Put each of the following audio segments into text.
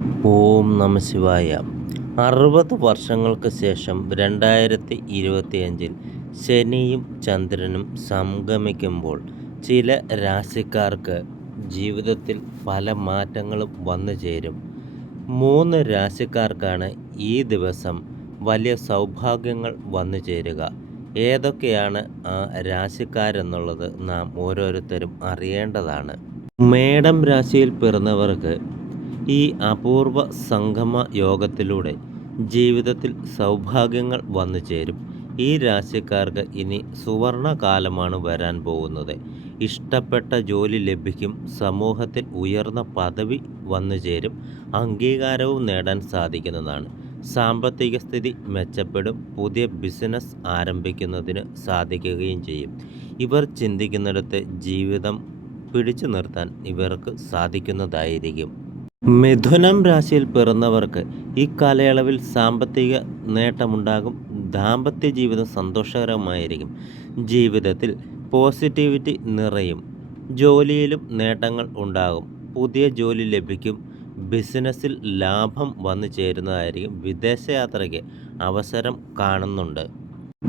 ഓം നമ ശിവായ. അറുപത് വർഷങ്ങൾക്ക് ശേഷം രണ്ടായിരത്തി ഇരുപത്തിയഞ്ചിൽ ശനിയും ചന്ദ്രനും സംഗമിക്കുമ്പോൾ ചില രാശിക്കാർക്ക് ജീവിതത്തിൽ പല മാറ്റങ്ങളും വന്നു ചേരും. മൂന്ന് രാശിക്കാർക്കാണ് ഈ ദിവസം വലിയ സൗഭാഗ്യങ്ങൾ വന്നു ചേരുക. ഏതൊക്കെയാണ് ആ രാശിക്കാരെന്നുള്ളത് നാം ഓരോരുത്തരും അറിയേണ്ടതാണ്. മേടം രാശിയിൽ പിറന്നവർക്ക് ഈ അപൂർവ സംഗമ യോഗത്തിലൂടെ ജീവിതത്തിൽ സൗഭാഗ്യങ്ങൾ വന്നു ചേരും. ഈ രാശിക്കാർക്ക് ഇനി സുവർണ കാലമാണ് വരാൻ പോകുന്നത്. ഇഷ്ടപ്പെട്ട ജോലി ലഭിക്കും. സമൂഹത്തിൽ ഉയർന്ന പദവി വന്നു ചേരും. അംഗീകാരവും നേടാൻ സാധിക്കുന്നതാണ്. സാമ്പത്തിക സ്ഥിതി മെച്ചപ്പെടും. പുതിയ ബിസിനസ് ആരംഭിക്കുന്നതിന് സാധിക്കുകയും ചെയ്യും. ഇവർ ചിന്തിക്കുന്നിടത്ത് ജീവിതം പിടിച്ചു നിർത്താൻ ഇവർക്ക് സാധിക്കുന്നതായിരിക്കും. മിഥുനം രാശിയിൽ പിറന്നവർക്ക് ഈ കാലയളവിൽ സാമ്പത്തിക നേട്ടമുണ്ടാകും. ദാമ്പത്യ ജീവിതം സന്തോഷകരമായിരിക്കും. ജീവിതത്തിൽ പോസിറ്റിവിറ്റി നിറയും. ജോലിയിലും നേട്ടങ്ങൾ ഉണ്ടാകും. പുതിയ ജോലി ലഭിക്കും. ബിസിനസ്സിൽ ലാഭം വന്നു ചേരുന്നതായിരിക്കും. വിദേശയാത്രയ്ക്ക് അവസരം കാണുന്നുണ്ട്.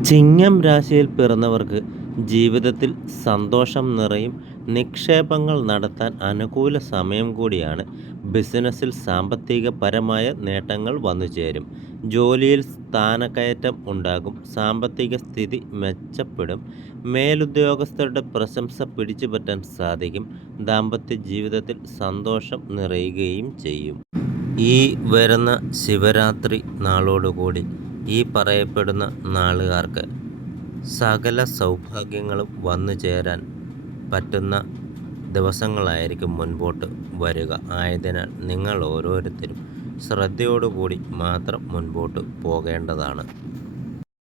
ചിങ്ങം രാശിയിൽ പിറന്നവർക്ക് ജീവിതത്തിൽ സന്തോഷം നിറയും. നിക്ഷേപങ്ങൾ നടത്താൻ അനുകൂല സമയം കൂടിയാണ്. ബിസിനസ്സിൽ സാമ്പത്തികപരമായ നേട്ടങ്ങൾ വന്നുചേരും. ജോലിയിൽ സ്ഥാനക്കയറ്റം ഉണ്ടാകും. സാമ്പത്തിക സ്ഥിതി മെച്ചപ്പെടും. മേലുദ്യോഗസ്ഥരുടെ പ്രശംസ പിടിച്ചുപറ്റാൻ സാധിക്കും. ദാമ്പത്യ ജീവിതത്തിൽ സന്തോഷം നിറയുകയും ചെയ്യും. ഈ വരുന്ന ശിവരാത്രി നാളോടുകൂടി ഈ പറയപ്പെടുന്ന നാളുകാർക്ക് സകല സൗഭാഗ്യങ്ങളും വന്നു ചേരാൻ പറ്റുന്ന ദിവസങ്ങളായിരിക്കും മുൻപോട്ട് വരിക. ആയതിനാൽ നിങ്ങൾ ഓരോരുത്തരും ശ്രദ്ധയോടുകൂടി മാത്രം മുൻപോട്ട് പോകേണ്ടതാണ്.